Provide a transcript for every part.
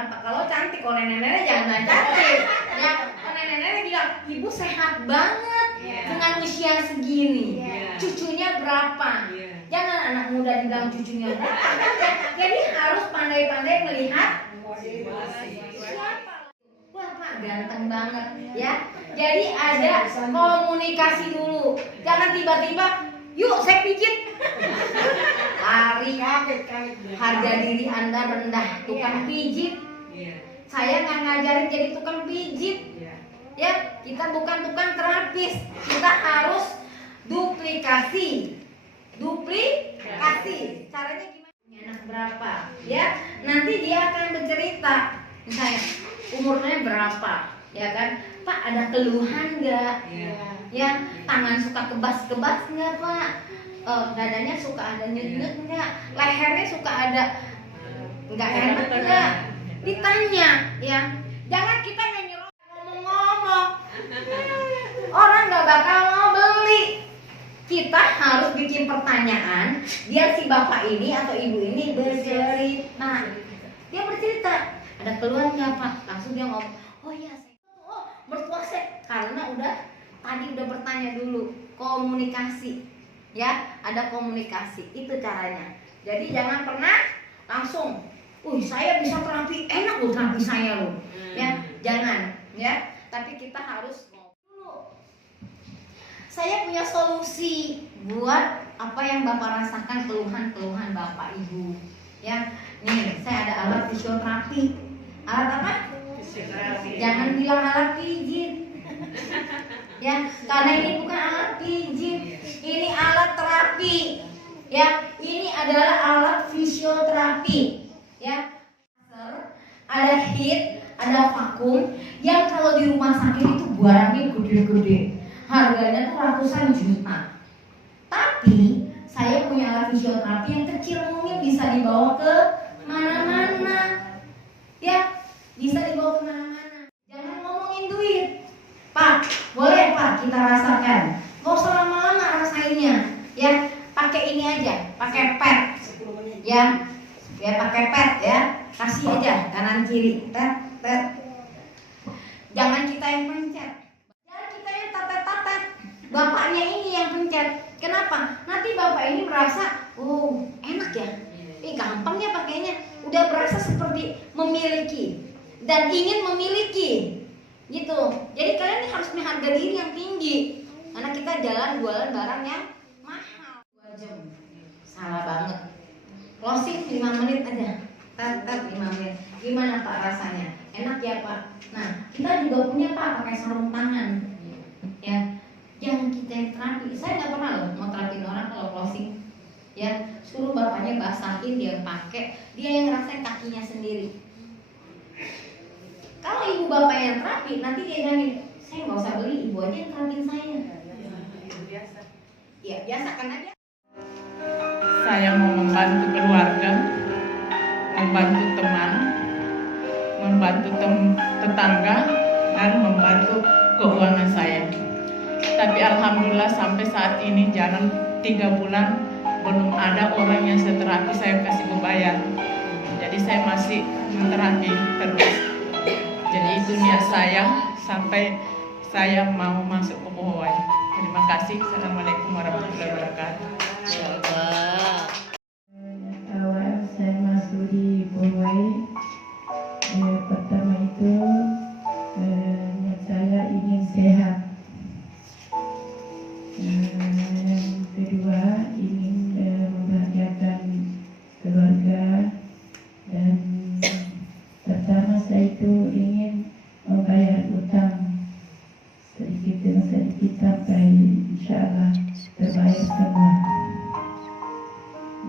berapa. Kalau cantik, kalau nenek-nenek jangan cantik. Ya, kalau nenek-nenek bilang, ibu sehat banget dengan usia segini. Cucunya berapa? Jangan anak muda dibilang cucunya berapa. Jadi harus pandai-pandai melihat siapa. Wah Pak ganteng banget ya. Jadi ada komunikasi dulu. Jangan tiba-tiba, yuk saya pijit. Lari, harga diri Anda rendah, tukang pijit. Saya nggak ngajarin jadi tukang pijit. Ya, kita bukan tukang terapis. Kita harus duplikasi. Caranya gimana? Anak berapa? Ya, nanti dia akan bercerita. Misalnya umurnya berapa? Ya kan? Pak ada keluhan nggak? Ya, tangan suka kebas-kebas nggak Pak? Dadanya suka ada nyut-nyut nggak? Lehernya suka ada nggak enak nggak? Ditanya, ya. Jangan kita nyerok ngomong-ngomong. Orang nggak bakal mau beli. Kita harus bikin pertanyaan biar si bapak ini atau ibu ini bercerita. Dia bercerita, ada keluhan nggak Pak? Langsung dia ngomong, oh iya saya berpuasa karena tadi udah bertanya dulu. Komunikasi, ya ada komunikasi itu caranya. Jadi jangan pernah langsung, saya bisa terapi, enak loh terapi saya loh. Ya jangan, ya. Tapi kita harus dulu. Saya punya solusi buat apa yang Bapak rasakan, keluhan-keluhan Bapak Ibu. Ya, nih saya ada alat fisioterapi. Alat apa? Fisioterapi. Jangan bilang alat pijit. Ya, karena ini bukan alat pijit. Ini alat terapi. Ya, ini adalah alat fisioterapi. Ya, ada heat, ada vakum. Yang kalau di rumah sakit itu barangnya gede-gede. Harganya tuh ratusan juta. Tapi saya punya alat fisioterapi yang kecil, mungkin bisa dibawa ke mana-mana. Ya, bisa dibawa ke mana-mana. Jangan ngomongin duit. Pak, boleh Pak kita rasakan. Gak usah lama-lama rasainnya. Ya, pakai ini aja, pakai pad. Ya, pakai pad ya. Kasih aja kanan kiri. Tet. Jangan kita yang pencet. Bapaknya ini yang pencet. Kenapa? Nanti bapak ini merasa, enak ya. Gampang ya pakainya. Udah berasa seperti memiliki dan ingin memiliki, gitu. Jadi kalian ini harus punya harga diri yang tinggi. Karena kita jualan barang yang mahal. 2 jam. Salah banget. Closing 5 menit aja. Tet 5 menit. Gimana Pak rasanya? Enak ya Pak? Nah, kita juga punya Pak pakai sarung tangan. Ya. Jangan kita yang terapi. Saya nggak pernah loh mau terapin orang kalau closing. Ya, suruh bapaknya basahin, dia pakai, dia yang ngerasain kakinya sendiri. Kalau ibu bapak yang terapi, nanti dia bilangin, saya nggak usah beli, ibu aja yang terapin saya. Biasa. Ya biasa karena dia. Saya mau membantu keluarga, membantu teman, membantu tetangga, dan membantu keuangan saya. Tapi alhamdulillah sampai saat ini jalan 3 bulan belum ada orang yang saya terapi saya kasih membayar. Jadi saya masih menterapi terus. Jadi itu niat saya sampai saya mau masuk ke Bohowai. Terima kasih. Assalamualaikum warahmatullahi wabarakatuh. Awal saya masuk di Bohowai, pertama itu niat saya ingin sehat. Yang kedua ingin membahagiakan keluarga, dan pertama saya itu ingin membayar utang sedikit demi sedikit sampai insyaallah terbayar semua.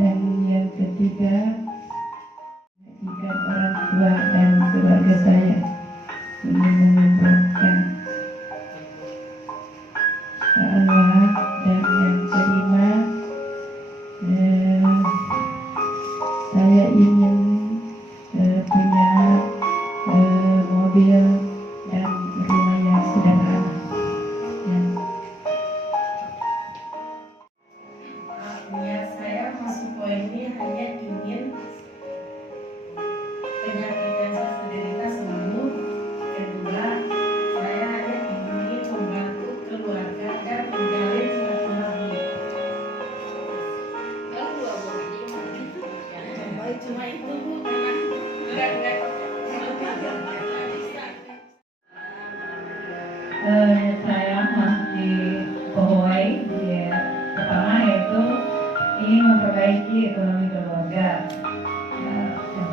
Dan yang ketiga jika orang tua dan keluarga saya ingin mengumpulkan Allah. Dan yang kelima saya ingin punya mobil dan rumah yang sederhana ya. Niat saya masuk poin ini hanya ingin penyakit yang saya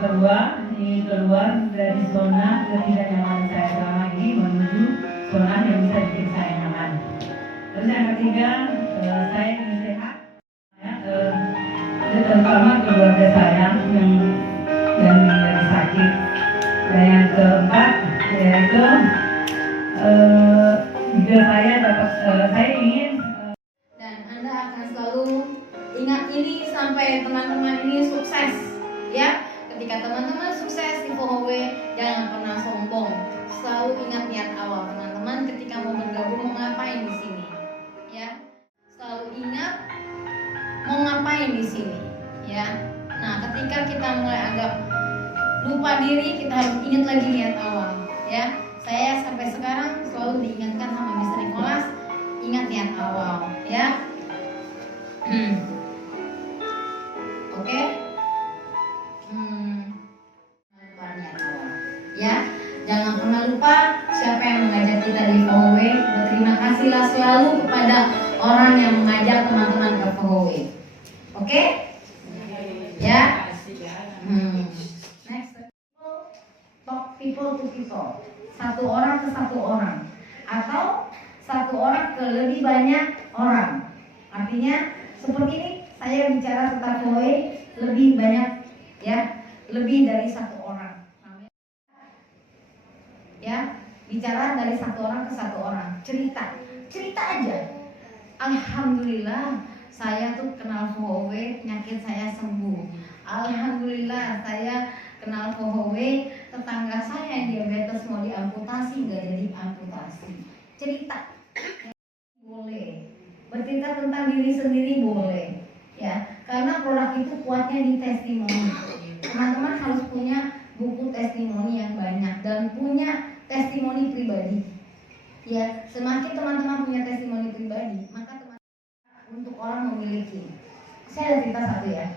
keluar dari zona ketidaknyamanan saya selama ini menuju zona yang bisa bikin saya nyaman. Terus yang ketiga, saya ingin sehat, terutama keluarga saya yang lagi sakit. Dan yang keempat yaitu jika saya dapat, saya ingin Dan Anda akan selalu ingat ini sampai teman-teman ini sukses, ya. Ketika teman-teman sukses di FOHW, jangan pernah sombong. Selalu ingat niat awal teman-teman ketika mau bergabung mau ngapain di sini, ya. Selalu ingat mau ngapain di sini, ya. Nah, ketika kita mulai agak lupa diri, kita harus ingat lagi niat awal, ya. Saya sampai sekarang selalu diingatkan sama Mr. Nicholas, ingat niat awal, ya. Oke. Lupa niat awal, ya. Jangan pernah lupa siapa yang mengajak kita di FOHW. Berterima kasihlah selalu kepada orang yang mengajak teman-teman ke FOHW. Oke? Ya. Next. Talk people to people. Satu orang ke satu orang, atau satu orang ke lebih banyak orang. Artinya seperti ini, saya bicara tentang FOHW lebih banyak, ya, lebih dari satu orang. Ya, bicara dari satu orang ke satu orang, cerita aja. Alhamdulillah saya tuh kenal FOHW, penyakit saya sembuh. Alhamdulillah saya kenal FOHW, tetangga saya yang diabetes mau diamputasi nggak jadi amputasi. Cerita boleh, bercerita tentang diri sendiri boleh, ya, karena produk itu kuatnya di testimoni. Teman-teman harus punya buku testimoni yang banyak dan punya testimoni pribadi, ya. Semakin teman-teman punya testimoni pribadi, maka teman-teman untuk orang memiliki. Saya ada cerita satu, ya.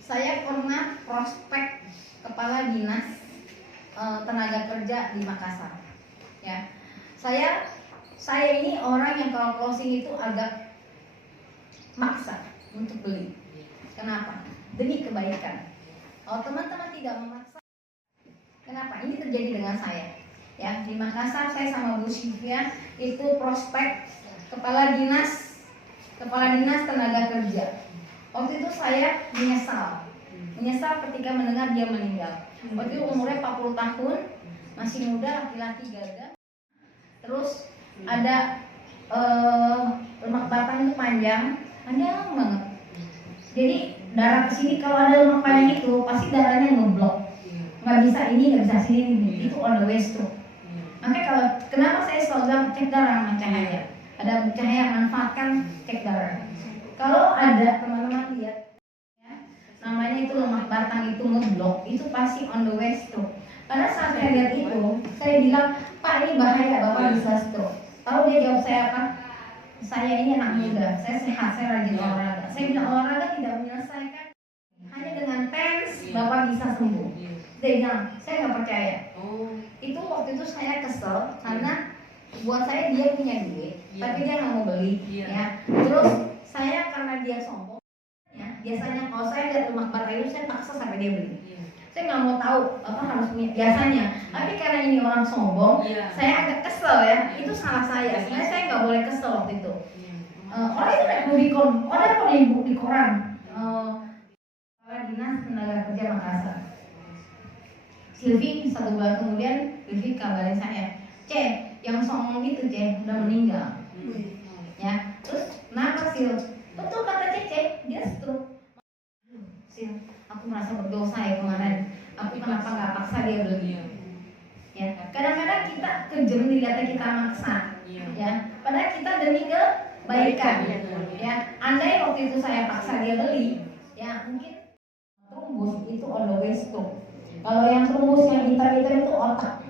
Saya pernah prospek kepala dinas tenaga kerja di Makassar, ya. Saya ini orang yang kalau closing itu agak maksa untuk beli. Kenapa? Demi kebaikan. Kalau teman-teman tidak memaksa, kenapa? Ini terjadi dengan saya, ya. Di Makassar saya sama Bu Sylvia itu prospek kepala dinas tenaga kerja. Waktu itu saya menyesal ketika mendengar dia meninggal. Waktu itu umurnya 40 tahun, masih muda, laki-laki gagah. Terus ada lemak batang itu panjang banget. Jadi darah kesini, kalau ada lemak panjang itu pasti darahnya ngeblok. Nggak bisa ini, nggak bisa sini, itu on the way stroke. Makanya kalau kenapa saya selalu bilang cek darah sama cahaya. Ada cahaya, manfaatkan cek darah. Kalau ada teman-teman lihat, ya, namanya itu lemak batang itu ngeblok, itu pasti on the way stroke. Pada saat saya lihat itu, saya bilang, Pak, ini bahaya, Bapak bisa stroke. Tahu dia jawab saya apa? Saya ini anak muda, saya sehat, saya rajin olahraga. Saya bilang olahraga tidak menyelesaikan, hanya dengan TENS Bapak bisa sembuh. Dia bilang, saya nggak percaya. Itu waktu itu saya kesel karena buat saya dia punya duit, tapi dia nggak mau beli, ya. Terus saya karena dia sombong, ya, biasanya kalau saya lihat lemak batang itu saya paksa sampai dia beli. Saya nggak mau tahu apa harus punya biasanya, tapi karena ini orang sombong, saya agak kesel, ya. Itu salah saya. Sebenarnya saya nggak boleh kesel waktu itu. Orang itu naik Rubicon, orang kok di koran. Kepala Dinas Tenaga Kerja Makassar. Silvi 1 bulan kemudian, Silvi kabarin saya, yang sombong gitu, udah meninggal. Ya, terus kenapa Sil? Betul kata Cece, dia stroke. Sil, aku merasa berdosa ya kemarin. Aku kenapa nggak paksa dia beli? Ya, kadang-kadang kita kejam dilihatnya kita maksa, ya. Padahal kita demi kebaikan, ya. Andai waktu itu saya paksa dia beli, ya mungkin trumbus itu on the way stroke. Kalau yang trumbus yang hitam-hitam itu otak,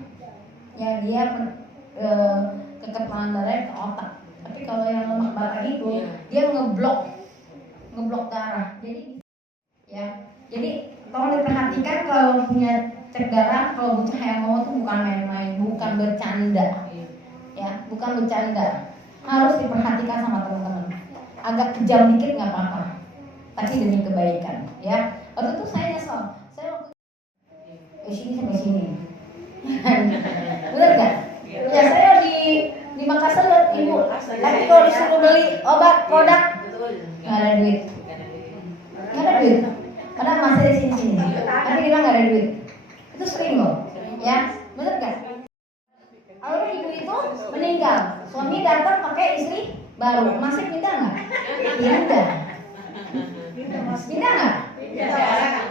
ya dia kekebalan darah ke otak. Tapi kalau yang lemak batang itu dia ngeblok darah. Jadi tolong diperhatikan kalau punya cek darah, kalau butuh hemo itu bukan main-main, bukan bercanda, ya, bukan bercanda. Harus diperhatikan sama teman-teman. Agak kejam dikit nggak apa-apa, tapi demi kebaikan, ya. Waktu itu saya nyesel. ke sini sampai sini. Bener kan? Ya saya di Makassar lihat ibu, tapi kalau disuruh beli obat Kodak nggak ada duit. Nggak ada duit. Padahal masih di sini, tapi dia bilang nggak ada duit. Itu sering loh, ya, bener kan? Kalau ibu itu meninggal, suami datang pakai istri baru, masih pindah nggak? Pindah. Pindah nggak?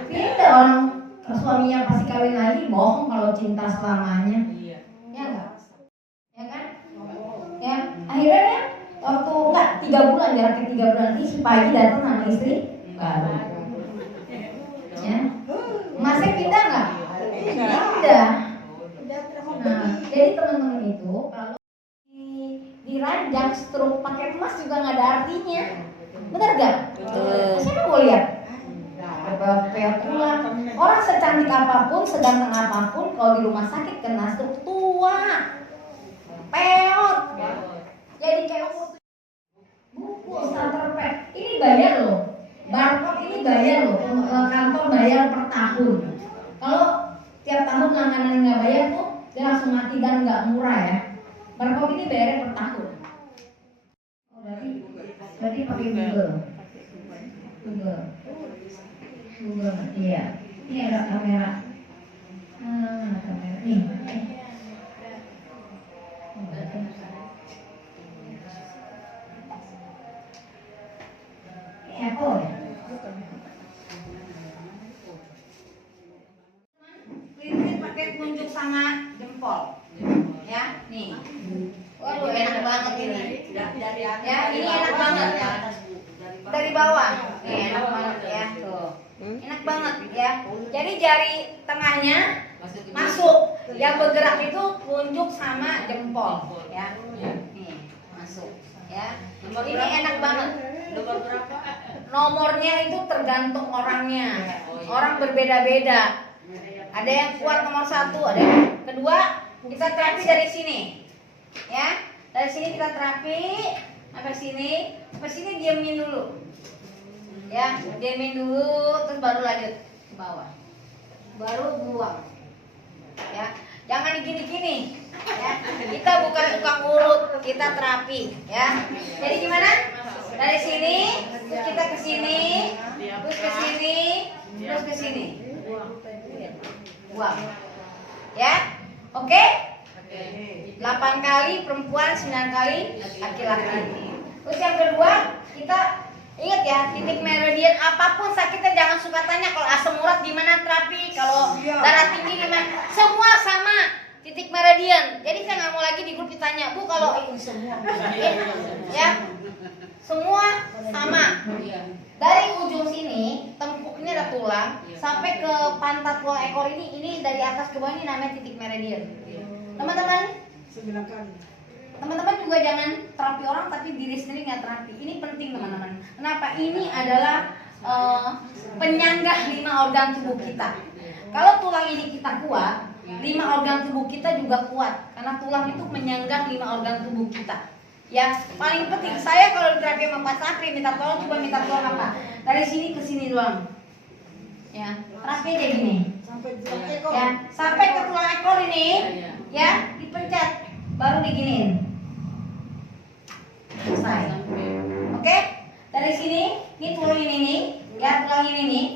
Pindah orang suaminya pasti kawin lagi, bohong kalau cinta selamanya. Ya nggak? Ya kan? Ya, akhirnya ya, waktu enggak 3 bulan, jaraknya 3 bulan nanti si pagi datang sama istri baru. Ya, masih pindah nggak? Pindah. Nah, jadi teman-teman itu kalau diranjang stroke pakai emas juga nggak ada artinya, benar gak? Siapa mau lihat? Peot tulang. Orang secantik apapun, seganteng apapun, kalau di rumah sakit kena stroke tua, peot. Jadi kayak buku starter pack ini bayar loh, barcode ini bayar loh, kantor bayar per tahun. Kalau tiap tahun langganan nggak bayar tuh dia langsung mati dan nggak murah ya. Barcode ini bayarnya per tahun. Oh, berarti pakai Google, iya. Ini ada kamera. Kamera nih. Apple ya? Lilin pakai telunjuk sama jempol. Ya, nih. Waduh, enak banget ini. Ya, ini enak banget. Dari bawah. Nih, enak banget ya. Tuh. Enak banget ya. Jadi jari tengahnya masuk. Yang bergerak itu telunjuk sama jempol. Ya. Nih, masuk. Ya. Ini enak banget. Nomor berapa? Nomornya itu tergantung orangnya. Orang berbeda-beda. Ada yang kuat nomor 1, ada yang kedua. Kita terapi dari sini, ya. Dari sini kita terapi sampai sini diamin dulu, ya. Diamin dulu, terus baru lanjut ke bawah, baru buang, ya. Jangan digini-gini, ya. Kita bukan tukang urut, kita terapi, ya. Jadi gimana? Dari sini, terus kita ke sini, terus ke sini, terus ke sini. Buang. Ya. Oke? 8 kali perempuan, 9 kali laki-laki. Terus yang kedua, kita ingat ya, titik meridian apapun sakitnya jangan suka tanya kalau asam urat gimana terapi, kalau darah tinggi gimana. Semua sama titik meridian. Jadi saya nggak mau lagi di grup ditanya, Bu kalau ya. Semua sama. Dari ujung sini, tempuk ini ada tulang, sampai ke pantat tulang ekor ini dari atas ke bawah ini namanya titik meridian. Teman-teman, 9 kali. teman-teman juga jangan terapi orang tapi diri sendiri nggak terapi. Ini penting teman-teman. Kenapa? Ini adalah penyanggah 5 organ tubuh kita. Kalau tulang ini kita kuat, 5 organ tubuh kita juga kuat. Karena tulang itu menyanggah 5 organ tubuh kita. Ya, paling penting saya kalau terapi sama Pak Sakri minta tolong, coba minta tolong apa? Dari sini ke sini doang. Ya, terapi aja gini. Sampai ekor. Ya, sampai ke tulang ekor ini, ya, dipencet, baru diginiin. Selesai. Oke? Dari sini, ini tulang ini nih, ya, tulang ini nih,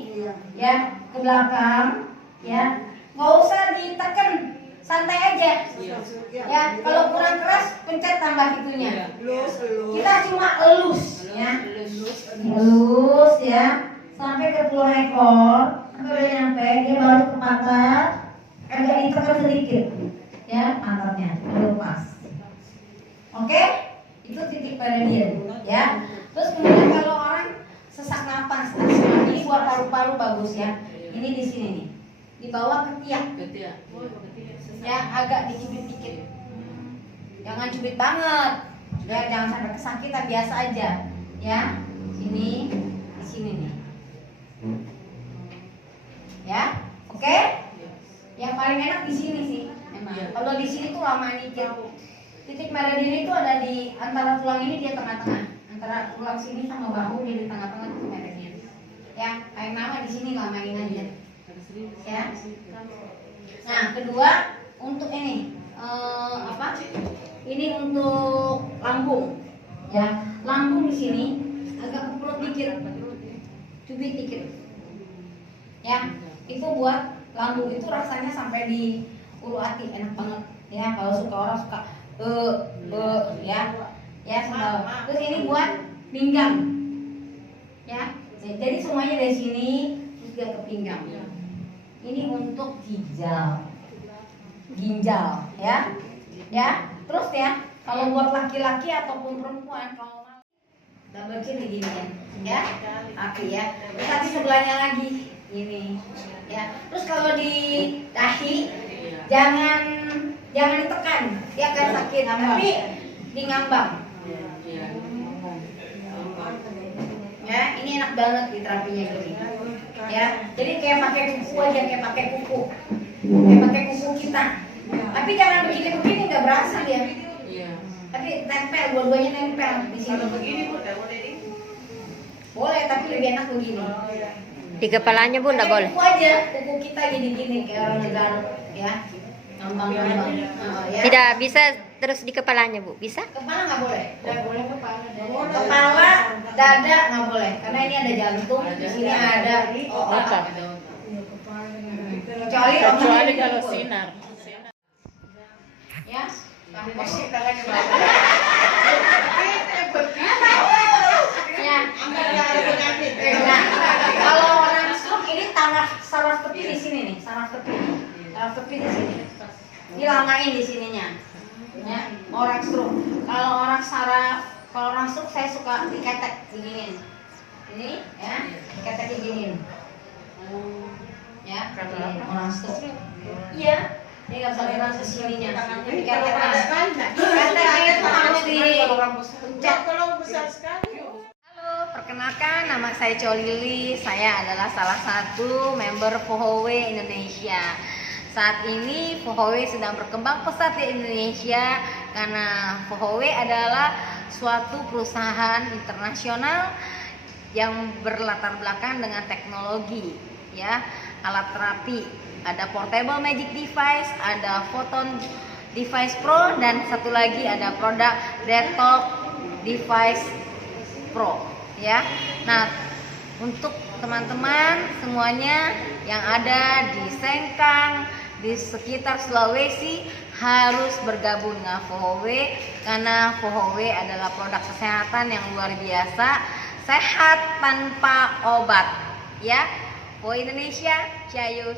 ya, ke belakang, ya. Nggak usah ditekan, santai aja. Ya, kalau kurang keras, pencet tambah itunya. Kita cuma elus, ya, elus, ya, sampai ke tulang ekor, sampai udah nyampe, dia baru ke pantat, agak ditekan sedikit, ya, pantatnya, lepas. Oke, itu titik meridian, ya. Terus kemudian kalau orang sesak napas, ini buat paru-paru bagus ya. Ini di sini nih, di bawah ketiak. Ya, agak dicubit dikit. Jangan cubit banget. Ya, jangan sampai kesakitan, biasa aja. Ya, sini, di sini nih. Ya, oke? Yang paling enak di sini sih, memang. Kalau di sini tuh lama dikit. Titik meridian itu ada di antara tulang ini, dia tengah-tengah. Antara tulang sini sama bahu dia di tengah-tengah itu meridian. Ya, paling lama di sini lamain aja. Ya. Nah, kedua untuk ini apa? Ini untuk lambung. Ya, lambung di sini agak ke perut dikit. Cubit dikit. Ya, itu buat lambung itu rasanya sampai di ulu hati, enak banget. Ya, kalau suka orang suka ya sembal. Terus ini buat pinggang. Ya. Jadi semuanya dari sini terus dia ke pinggang. Ini untuk ginjal, ya. Ya. Terus ya, kalau buat laki-laki ataupun perempuan kalau mau double chin diginiin, ya. Kaki ya. Terus nanti sebelahnya lagi ini. Ya. Terus kalau di dahi jangan ditekan, dia akan sakit, tapi di ngambang. Ya, ini enak banget di terapinya gini. Ya, jadi kayak pakai kuku aja, kayak pakai kuku kita. Tapi jangan begini nggak berasa dia. Tapi tempel, dua-duanya nempel di sini. Begini boleh, tapi lebih enak begini. Di kepalanya Bu nggak boleh? Kuku aja, kuku kita gini-gini kayak orang negara, ya. Ngambang-ngambang. Ya. Tidak bisa terus di kepalanya Bu, bisa? Kepala nggak boleh. Kepala, dada nggak boleh, karena ini ada jantung, di sini ada otak. Kecuali kalau sinar. Ya. Ya. Nah, kalau orang stroke ini saraf tepi di sini nih, saraf tepi di sini. Dilamain di sininya. Ya, orang stroke. Kalau orang stroke saya suka diketek diginin. Ini ya, diketek diginin. Ya, diginin. Orang stroke. Iya. Dia nggak bisa gerak ke sininya. Diketek. Keteknya tuh harus dipencet. Halo, perkenalkan nama saya Colili. Saya adalah salah satu member Fohowe Indonesia. Saat ini Fohowe sedang berkembang pesat di Indonesia karena Fohowe adalah suatu perusahaan internasional yang berlatar belakang dengan teknologi, ya, alat terapi, ada portable magic device, ada photon device pro, dan satu lagi ada produk detox device pro, ya. Nah, untuk teman-teman semuanya yang ada di Sengkang, di sekitar Sulawesi harus bergabung dengan Fohowe karena Fohowe adalah produk kesehatan yang luar biasa, sehat tanpa obat, ya. Fohowe Indonesia, cayo.